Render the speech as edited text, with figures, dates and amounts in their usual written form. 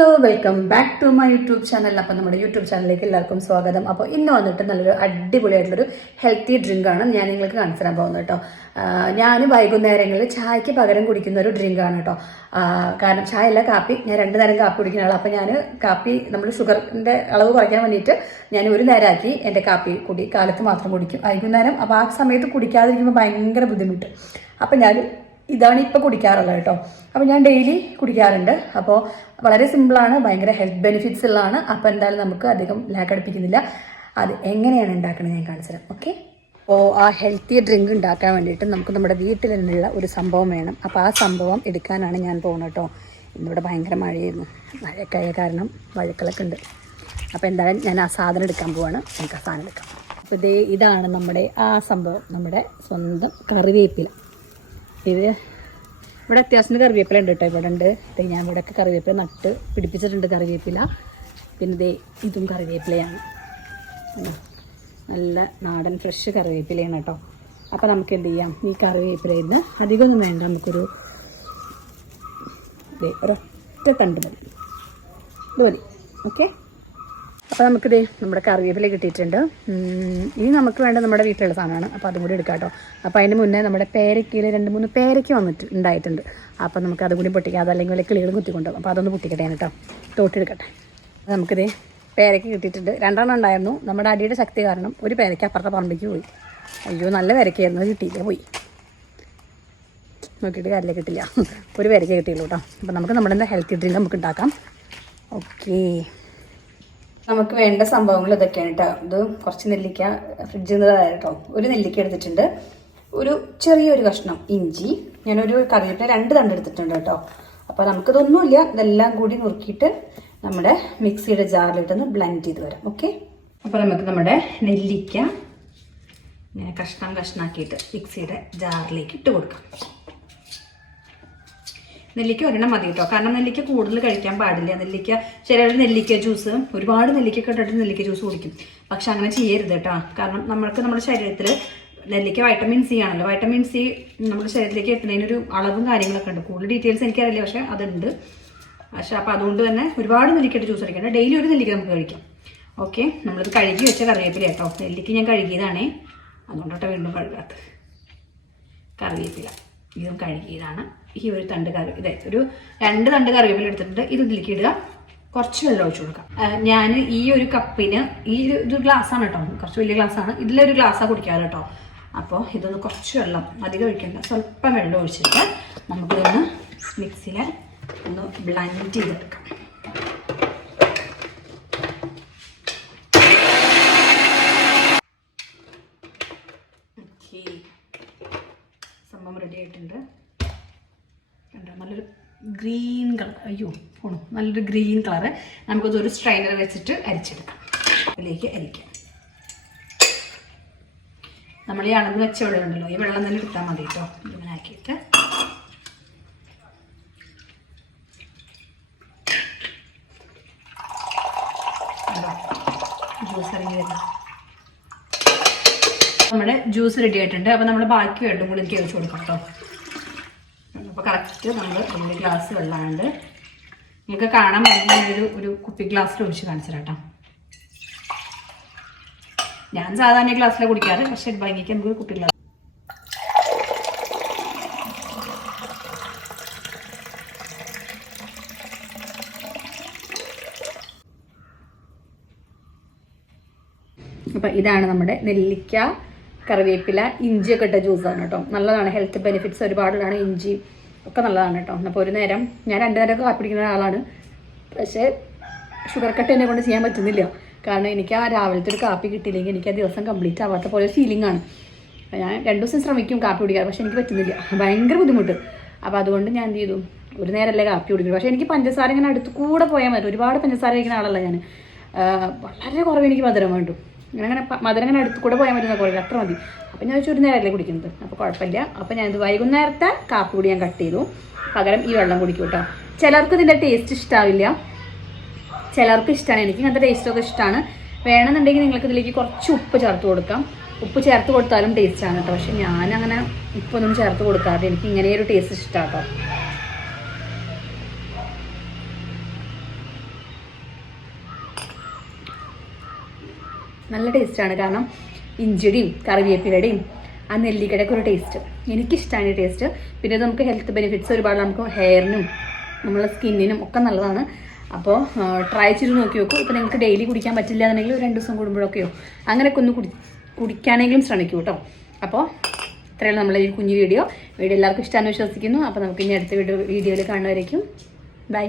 Hello welcome back to my YouTube channel. അപ്പം നമ്മുടെ YouTube ചാനലിലേക്ക് എല്ലാവർക്കും സ്വാഗതം. അപ്പോൾ ഇന്ന് വന്നിട്ട് നല്ലൊരു അടിപൊളിയായിട്ടുള്ളൊരു ഹെൽത്തി ഡ്രിങ്കാണ് ഞാൻ നിങ്ങൾക്ക് കാണിച്ചു തരാൻ പോകുന്നത് കേട്ടോ. ഞാൻ വൈകുന്നേരങ്ങളിൽ ചായക്ക് പകരം കുടിക്കുന്ന ഒരു ഡ്രിങ്കാണ് കേട്ടോ. കാരണം ചായ അല്ല, കാപ്പി. ഞാൻ 2 നേരം കാപ്പി കുടിക്കുന്ന ആളാണ്. അപ്പോൾ ഞാൻ കാപ്പി നമ്മൾ ഷുഗറിൻ്റെ അളവ് കുറയ്ക്കാൻ വേണ്ടിയിട്ട് ഞാൻ 1 നേരമാക്കി എൻ്റെ കാപ്പി കുടി കാലത്ത് മാത്രം കുടിക്കും, വൈകുന്നേരം. അപ്പോൾ ആ സമയത്ത് കുടിക്കാതിരിക്കുമ്പോൾ ഭയങ്കര ബുദ്ധിമുട്ട്. അപ്പം ഞാൻ ഇതാണ് ഇപ്പോൾ കുടിക്കാറുള്ളത് കേട്ടോ. അപ്പോൾ ഞാൻ ഡെയിലി കുടിക്കാറുണ്ട്. അപ്പോൾ വളരെ സിമ്പിളാണ്, ഭയങ്കര ഹെൽത്ത് ബെനിഫിറ്റ്സ് ഉള്ളതാണ്. അപ്പോൾ എന്തായാലും നമുക്ക് അധികം ലാക്കടിപ്പിക്കുന്നില്ല. അത് എങ്ങനെയാണ് ഉണ്ടാക്കുന്നത് ഞാൻ കാണിച്ചു തരാം. ഓക്കെ. അപ്പോൾ ആ ഹെൽത്തി ഡ്രിങ്ക് ഉണ്ടാക്കാൻ വേണ്ടിയിട്ട് നമുക്ക് നമ്മുടെ വീട്ടിൽ നിന്നുള്ള ഒരു സംഭവം വേണം. അപ്പോൾ ആ സംഭവം എടുക്കാനാണ് ഞാൻ പോകുന്നത് കേട്ടോ. ഇന്നിവിടെ ഭയങ്കര മഴയായിരുന്നു. മഴയൊക്കെ കാരണം വഴുക്കളൊക്കെ ഉണ്ട്. അപ്പോൾ എന്തായാലും ഞാൻ ആ സാധനം എടുക്കാൻ പോവാണ്. നമുക്ക് ആ സാധനം എടുക്കാം. അപ്പോൾ ഇതാണ് നമ്മുടെ ആ സംഭവം, നമ്മുടെ സ്വന്തം കറിവേപ്പില. ഇത് ഇവിടെ അത്യാവശ്യം കറിവേപ്പില ഉണ്ട് കേട്ടോ. ഇവിടെ ഉണ്ട്. ഞാൻ ഇവിടെയൊക്കെ കറിവേപ്പില നട്ട് പിടിപ്പിച്ചിട്ടുണ്ട്, കറിവേപ്പില. പിന്നെ ഇതും കറിവേപ്പിലയാണ്, നല്ല നാടൻ ഫ്രഷ് കറിവേപ്പിലയാണ് കേട്ടോ. അപ്പോൾ നമുക്ക് എന്ത് ചെയ്യാം, ഈ കറിവേപ്പിലയിൽ നിന്ന് അധികമൊന്നും വേണ്ട, നമുക്കൊരു ഒരൊറ്റ തണ്ട് മതി, ഇത് മതി. ഓക്കെ. അപ്പോൾ നമുക്കിത് നമ്മുടെ കറിവേപ്പില കിട്ടിയിട്ടുണ്ട്. ഇനി നമുക്ക് വേണ്ട നമ്മുടെ വീട്ടിലുള്ള സാധനമാണ്. അപ്പോൾ അതും കൂടി എടുക്കാം കേട്ടോ. അപ്പോൾ അതിന് മുന്നേ നമ്മുടെ പേരക്കയിൽ 2-3 പേരയ്ക്ക് ഉണ്ടായിട്ടുണ്ട്. അപ്പോൾ നമുക്ക് അതും കൂടി പൊട്ടിക്കാം, അതല്ലെങ്കിൽ വല്ല കിളികളും കുത്തിക്കൊണ്ടുപോകും. അപ്പോൾ അതൊന്ന് പൊട്ടിക്കട്ടെ ഞാൻ കേട്ടോ, തോട്ടെടുക്കട്ടെ. അപ്പോൾ നമുക്കിത് പേരയ്ക്ക് കിട്ടിയിട്ടുണ്ട്. 2 ഉണ്ടായിരുന്നു. നമ്മുടെ അടിയുടെ ശക്തി കാരണം ഒരു പേരയ്ക്ക് അപ്പുറത്തെ പറമ്പിലേക്ക് പോയി. അയ്യോ, നല്ല പേരയ്ക്കായിരുന്നു, കിട്ടിയില്ല, പോയി നോക്കിയിട്ട് കാര്യമില്ല, കിട്ടില്ല. ഒരു പേരയ്ക്ക് കിട്ടിയുള്ളൂ കേട്ടോ. അപ്പോൾ നമുക്ക് നമ്മുടെ ഹെൽത്തി ഡ്രിങ്ക് നമുക്ക് ഉണ്ടാക്കാം. ഓക്കേ. നമുക്ക് വേണ്ട സംഭവങ്ങൾ ഇതൊക്കെയാണ് കേട്ടോ. ഇത് കുറച്ച് നെല്ലിക്ക ഫ്രിഡ്ജിൽ നിന്ന് കേട്ടോ. ഒരു നെല്ലിക്ക എടുത്തിട്ടുണ്ട്, ഒരു ചെറിയൊരു കഷ്ണം ഇഞ്ചി, ഞാനൊരു കറിവേപ്പില 2 തണ്ട് എടുത്തിട്ടുണ്ട് കേട്ടോ. അപ്പോൾ നമുക്കിതൊന്നുമില്ല, ഇതെല്ലാം കൂടി നുറുക്കിയിട്ട് നമ്മുടെ മിക്സിയുടെ ജാറിലിട്ടൊന്ന് ബ്ലെൻഡ് ചെയ്ത് വരാം. ഓക്കെ. അപ്പോൾ നമുക്ക് നമ്മുടെ നെല്ലിക്ക ഇങ്ങനെ കഷ്ണാക്കിയിട്ട് മിക്സിയുടെ ജാറിലേക്ക് ഇട്ട് കൊടുക്കാം. നെല്ലിക്ക 1 മതി കേട്ടോ, കാരണം നെല്ലിക്ക കൂടുതൽ കഴിക്കാൻ പാടില്ല. നെല്ലിക്ക ചിലർ നെല്ലിക്ക ജ്യൂസ്, ഒരുപാട് നെല്ലിക്ക ഇട്ടിട്ട് നെല്ലിക്ക ജ്യൂസ് കുടിക്കും. പക്ഷെ അങ്ങനെ ചെയ്യരുത് കേട്ടോ. കാരണം നമ്മുടെ ശരീരത്തിൽ നെല്ലിക്ക വൈറ്റമിൻ സി ആണല്ലോ. വൈറ്റമിൻ സി നമ്മുടെ ശരീരത്തിലേക്ക് എത്തുന്നതിനൊരു അളവും കാര്യങ്ങളൊക്കെ ഉണ്ട്. കൂടുതൽ ഡീറ്റെയിൽസ് എനിക്കറിയില്ല, പക്ഷെ അതുണ്ട്. പക്ഷെ അപ്പോൾ അതുകൊണ്ട് തന്നെ ഒരുപാട് നെല്ലിക്കയിട്ട് ജ്യൂസ് അടിക്കേണ്ട. ഡെയിലി ഒരു നെല്ലിക്ക നമുക്ക് കഴിക്കാം. ഓക്കെ. നമ്മളിത് കഴുകി വെച്ച കറിവേപ്പില കേട്ടോ. നെല്ലിക്ക ഞാൻ കഴുകിയതാണേ, അതുകൊണ്ടോട്ടെ വീണ്ടും കഴുകാത്ത. കറിവേപ്പില ഇതും കഴുകിയതാണ്. ഈ ഒരു തണ്ട് ഒരു 2 തണ്ട് കറിവേപ്പില എടുത്തിട്ടുണ്ട്. ഇത് ഇതിലേക്ക് ഇടുക, കുറച്ച് വെള്ളം ഒഴിച്ചു കൊടുക്കാം. ഞാൻ ഈ ഒരു കപ്പിന് ഇത് ഗ്ലാസ്സാണ് കേട്ടോ, കുറച്ച് വലിയ ഗ്ലാസ്സാണ്. ഇതിലൊരു ഗ്ലാസ്സാണ് കുടിക്കാറ് കേട്ടോ. അപ്പോൾ ഇതൊന്ന് കുറച്ച് വെള്ളം, അധികം ഒഴിക്കേണ്ട, സ്വല്പം വെള്ളം ഒഴിച്ചിട്ട് നമുക്കിതൊന്ന് മിക്സിയിൽ ഒന്ന് ബ്ലെൻഡ് ചെയ്തെടുക്കാം. ഓക്കെ, സംഭവം റെഡി ആയിട്ടുണ്ട്. നല്ലൊരു ഗ്രീൻ കളർ, അയ്യോ പോണു, നല്ലൊരു ഗ്രീൻ കളറ്. നമുക്കതൊരു സ്ട്രൈനർ വെച്ചിട്ട് അരിച്ചെടുക്കാം. അതിലേക്ക് അരിക്കാം. നമ്മൾ ഈ അളന്ന് വെച്ച വെള്ളം ഉണ്ടല്ലോ, ഈ വെള്ളം തന്നെ എടുത്താൽ മതി കേട്ടോ. ഇങ്ങനെ ആക്കിയിട്ട് ജ്യൂസ് ഇറങ്ങി വരുന്നത്. നമ്മുടെ ജ്യൂസ് റെഡി ആയിട്ടുണ്ട്. അപ്പോൾ നമ്മൾ ബാക്കി വെള്ളം കൂടി എനിക്ക് ഒഴിച്ച് കൊടുക്കാം കേട്ടോ. അപ്പോൾ കറക്റ്റ് നമ്മൾ 2 ഗ്ലാസ് വെള്ളമുണ്ട്. നിങ്ങൾക്ക് കാണാൻ പറ്റുന്ന ഒരു കുപ്പി ഗ്ലാസ്സിൽ ഒഴിച്ച് കാണിച്ചു കേട്ടോ. ഞാൻ സാധാരണ ഗ്ലാസ്സിലാണ് കുടിക്കാറ്, പക്ഷെ ഭംഗിക്ക് നമുക്ക് കുപ്പി ഗ്ലാസ്. അപ്പം ഇതാണ് നമ്മുടെ നെല്ലിക്ക, കറിവേപ്പില, ഇഞ്ചിയൊക്കെ ഇട്ട ജ്യൂസാണ് കേട്ടോ. നല്ലതാണ്, ഹെൽത്ത് ബെനിഫിറ്റ്സ് ഒരുപാടാണ്. ഇഞ്ചി ഒക്കെ നല്ലതാണ് കേട്ടോ. അപ്പോൾ 1 നേരം, ഞാൻ 2 നേരമൊക്കെ കാപ്പി പിടിക്കുന്ന ആളാണ്. പക്ഷേ ഷുഗർ കട്ട് എന്നെ കൊണ്ട് ചെയ്യാൻ പറ്റുന്നില്ല. കാരണം എനിക്ക് ആ രാവിലത്തെ ഒരു കാപ്പി കിട്ടിയില്ലെങ്കിൽ എനിക്ക് ആ ദിവസം കംപ്ലീറ്റ് ആവാത്ത പോലെ ഫീലിംഗ് ആണ്. ഞാൻ 2 ദിവസം ശ്രമിക്കും കാപ്പി കുടിക്കാൻ, പക്ഷേ എനിക്ക് പറ്റുന്നില്ല, ഭയങ്കര ബുദ്ധിമുട്ട്. അപ്പോൾ അതുകൊണ്ട് ഞാൻ എന്ത് ചെയ്തു, 1 നേരമല്ലേ കാപ്പി കുടിക്കുന്നു. പക്ഷേ എനിക്ക് പഞ്ചസാര ഇങ്ങനെ അടുത്ത് കൂടെ പോയാൽ മതി. ഒരുപാട് പഞ്ചസാര കഴിക്കുന്ന ആളല്ല ഞാൻ, വളരെ കുറവ് എനിക്ക് മധുരം വേണ്ടു. അങ്ങനെ മധുരം ഇങ്ങനെ അടുത്ത് കൂടെ പോയാൽ മതി, കുറേ അത്ര മതി. അപ്പോൾ ഞാൻ 1 നേരമല്ലേ കുടിക്കുന്നത്, അപ്പോൾ കുഴപ്പമില്ല. അപ്പോൾ ഞാനിത് വൈകുന്നേരത്തെ കാപ്പി കൂടി ഞാൻ കട്ട് ചെയ്തു, പകരം ഈ വെള്ളം കുടിക്കും കേട്ടോ. ചിലർക്ക് ഇതിൻ്റെ ടേസ്റ്റ് ഇഷ്ടാവില്ല, ചിലർക്ക് ഇഷ്ടമാണ്. എനിക്ക് ഇങ്ങനത്തെ ടേസ്റ്റൊക്കെ ഇഷ്ടമാണ്. വേണമെന്നുണ്ടെങ്കിൽ നിങ്ങൾക്ക് ഇതിലേക്ക് കുറച്ച് ഉപ്പ് ചേർത്ത് കൊടുക്കാം. ഉപ്പ് ചേർത്ത് കൊടുത്താലും ടേസ്റ്റാണ് കേട്ടോ. പക്ഷെ ഞാനങ്ങനെ ഉപ്പൊന്നും ചേർത്ത് കൊടുക്കാതെ എനിക്ക് ഇങ്ങനെ ഒരു ടേസ്റ്റ് ഇഷ്ടമാണ് കേട്ടോ. നല്ല ടേസ്റ്റാണ്. കാരണം ഇഞ്ചിയുടെയും കറിവേപ്പിലയുടെയും ആ നെല്ലിക്കയുടെയൊക്കെ ഒരു ടേസ്റ്റ് എനിക്കിഷ്ടമാണ് ഈ ടേസ്റ്റ്. പിന്നെ ഇത് നമുക്ക് ഹെൽത്ത് ബെനിഫിറ്റ്സ് ഒരുപാട്, നമുക്ക് ഹെയറിനും നമ്മളെ സ്കിന്നിനും ഒക്കെ നല്ലതാണ്. അപ്പോൾ ട്രൈ ചെയ്ത് നോക്കി നോക്കൂ. ഇപ്പോൾ നിങ്ങൾക്ക് ഡെയിലി കുടിക്കാൻ പറ്റില്ല എന്നുണ്ടെങ്കിൽ 2 ദിവസം കൂടുമ്പോഴൊക്കെയോ അങ്ങനെയൊക്കെ ഒന്ന് കുടിക്കാനെങ്കിലും ശ്രമിക്കൂ കേട്ടോ. അപ്പോൾ ഇത്രയുള്ള നമ്മളെ ഈ കുഞ്ഞു വീഡിയോ എല്ലാവർക്കും ഇഷ്ടമാണെന്ന് വിശ്വസിക്കുന്നു. അപ്പോൾ നമുക്ക് ഇനി അടുത്ത വീഡിയോയിൽ കാണുന്നവരേക്കും ബൈ.